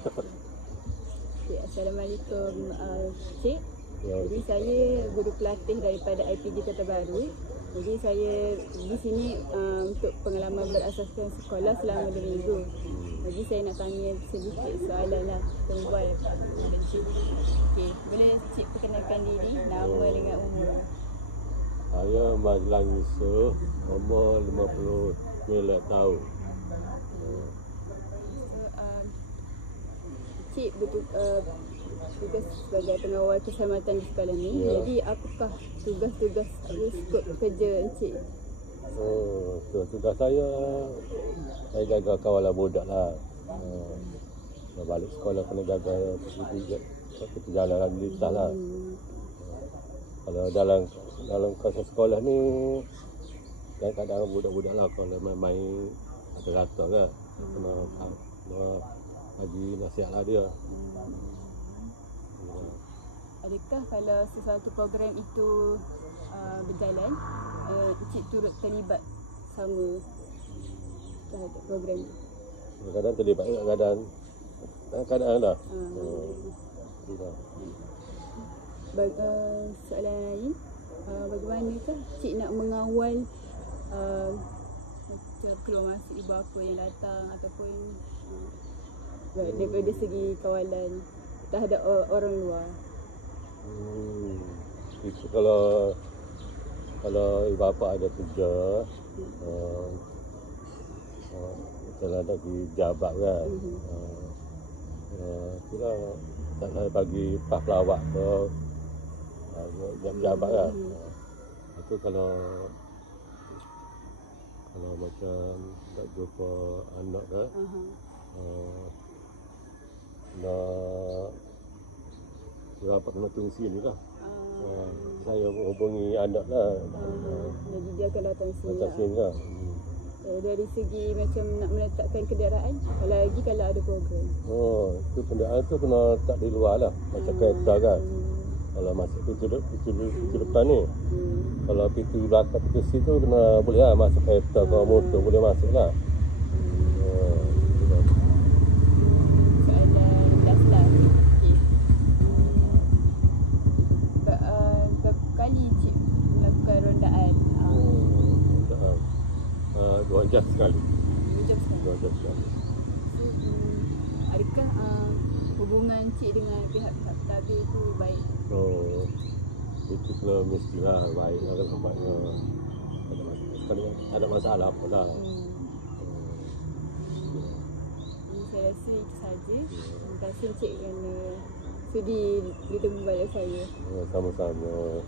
Okay, Assalamualaikum Cik. Ya. Jadi saya guru pelatih daripada IPG Kota Baru. Jadi saya di sini untuk pengalaman berasaskan sekolah selama 2 minggu. Jadi saya nak tanya sedikit soalan lah perempuan kepada Cik. Okey, boleh Cik perkenalkan diri, nama dengan umur? Saya Mazlan Yusof, umur 59 tahun. Cik tugas sebagai pengawal keselamatan di sekolah ni. Ya. Jadi apakah tugas-tugas skop kerja Encik? Tugas saya jaga kawalan budak lah. Balik sekolah kena jaga perjalanan lalu lintas lah. Kalau dalam kawasan sekolah ni, kadang-kadang budak-budak lah kalau main-main rata-rata lah. Kena bagi nasihat lah dia. Adakah kalau sesuatu program itu berjalan, Encik turut terlibat sama terhadap program itu? Kadang-kadang terlibat, kadang-kadang lah. Soalan lain, bagaimanakah Cik nak mengawal macam keluar masuk ibu bapa yang datang ataupun daripada segi kawalan terhadap orang luar? Itu kalau ibu bapa ada kerja, kalau ada pergi jabat kan, kita tak saya bagi pas pelawak ke jabat kan. Itu kalau macam tak jumpa anak kan, nak berapa kena tunggu sini lah. Saya menghubungi anak lah. Jadi dia akan datang sini. Datang sini lah. Dari segi macam nak meletakkan kenderaan, kalau ada program. Itu kenderaan tu kena letak di luar lah. Macam kereta kan. Kalau masuk pintu depan ni. Kalau pintu belakang, pintu situ kena boleh lah masuk kereta ke motor boleh masuk lah. Dua jam sekali. Adakah hubungan Cik dengan pihak-pihak pentadbir itu baik? Itu kena mestilah baik lah nampaknya. Ada masalah apa lah. Saya rasa itu saja. Terima kasih Cik kerana sudi bertemu balik saya. Sama-sama.